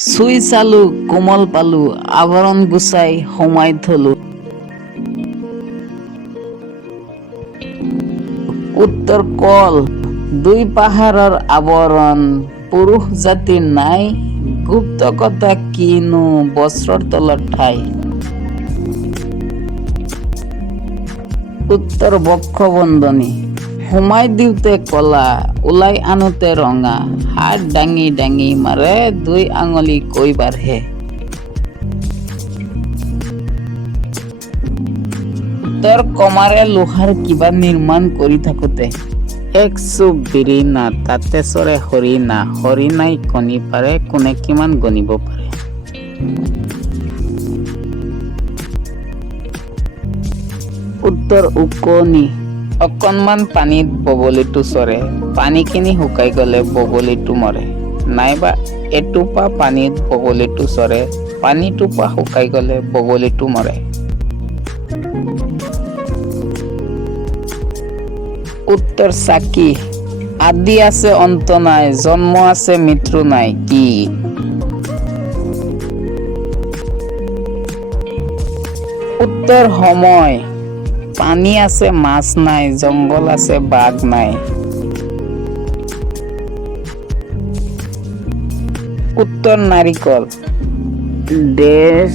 চুই চালো কোমল পালো আৱৰণ গুচাই সোমাই থলো উত্তৰ কল দুই পাহাৰৰ আৱৰণ পুৰুষ জাতিৰ নাই গুপ্ত কথা কিনো বস্ত্ৰৰ তলত ঠাই উত্তৰ বক্ষবন্ধনী সোমাই দিওঁতে কলা ওলাই আনোতে ৰঙা হাত দাঙি দাঙি মাৰে দুই আঙুলি কৈ বাঢ়ে উত্তৰ কমাৰে লোহাৰ কিবা নিৰ্মাণ কৰি থাকোতে এক চুপ বিৰিণা তাতে চৰে হৰিণা হৰিণাই কণী পাৰে কোনে কিমান গণিব পাৰে উত্তৰ উকনি অকণমান পানীত বগলীটো চৰে পানীখিনি শুকাই গলে বগলীটো মৰে নাইবা এটোপা পানীত বগলীটো চৰে পানীটোপা শুকাই গলে বগলীটো মৰে উত্তৰ চাকি আদি আছে অন্ত নাই জন্ম আছে মৃত্যু নাই কি উত্তৰ সময় পানী আছে মাছ নাই জংগল আছে বাঘ নাই উত্তৰ নাৰিকল ডেছ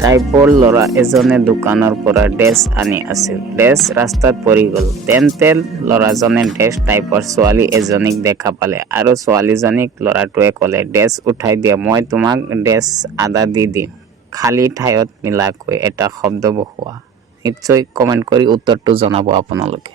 টাইপৰ ল'ৰা এজনে দোকানৰ পৰা ডেছ আনি আছিল ডেছ ৰাস্তাত পৰি গ'ল তেন্তে ল'ৰাজনে ডেছ টাইপৰ ছোৱালী এজনীক দেখা পালে আৰু ছোৱালীজনীক ল'ৰাটোৱে ক'লে ডেছ উঠাই দিয়া মই তোমাক ডেছ আদা দি দিম খালী ঠাইত মিলাকৈ এটা শব্দ বহুৱা নিশ্চয় কমেণ্ট কৰি উত্তৰটো জনাব আপোনালোকে